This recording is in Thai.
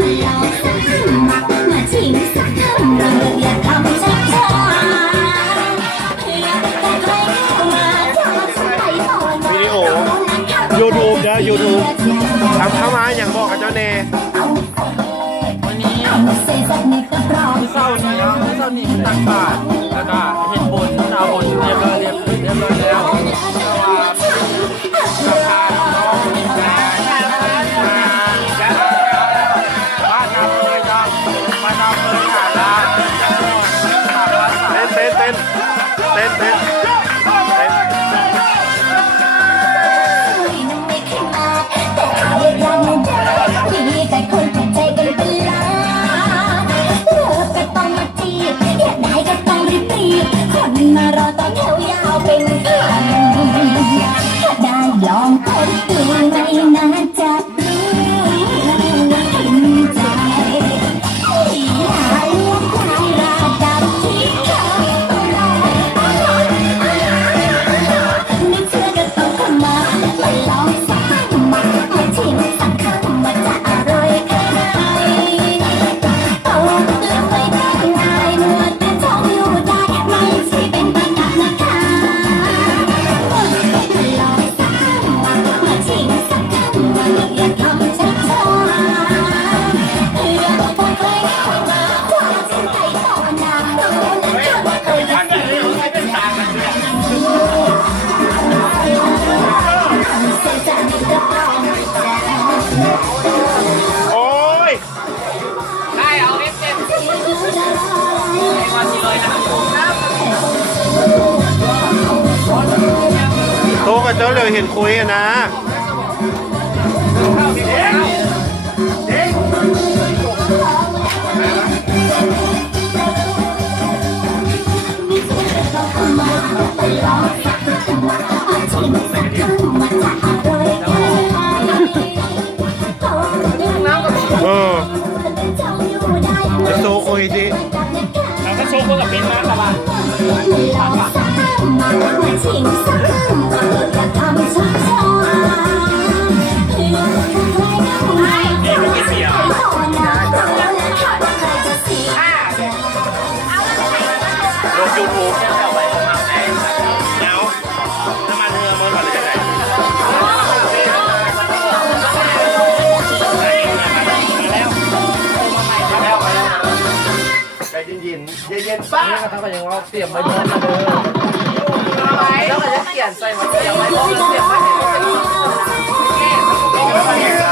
วิดีโอ YouTube นะ YouTube ทำเข้ามาอย่างบอกกับเจ้าเน่วันนี้ที่เศร้านี้ตักบาตรแล้วก็เห็นบุญเอาบุญเรียบร้อยแล้วแต่ว่าราคาน้องมีการบ้านน้ำเลยจ้าบ้านน้ำเลยหาร้านเต้นแต่คนใจกันเป็นล้านเลิกก็ต้องมาจีบอยากได้ก็ต้องรีบคนมารอต่อแถวยาวเป็นพันถ้าได้ลองกดดูไม่นานจะรู้ถึงใจอย่าเลือกใครราดับที่เขาไม่เชื่อก็ต้องเข้ามาลองสักมาชิมสักคำว่าจะอร่อยแค่ไหนเอาแล้วไม่ได้ง่ายเมื่อแต่ท้องอยู่ได้ไม่ใช่เป็นประกับนะคะลองสักมาชิมสักคำว่าอย่าทำช้าๆอย่าบอกใครเข้ามาความจริงใจต่อหน้าตัวและว่าเคยจะเสียโอ้ย ได้เอาเอฟเอ็มให้มาทีเลยนะ โตกับเจ้าเหลียวเห็นคุยกันนะจะโตคุยสิแล้วก็โชว์คนกับเป็นมาแต่ว่าลง YouTube แล้วน้ำมันเรือมันอะไรกันไหนใจเย็นๆป้าครับก็ยังว่าเตรียมไว้พร้อมเลยแล้วก็จะเขียนใส่มาเตรียมไว้พร้อมเตรียมไว้ให้มันเป็น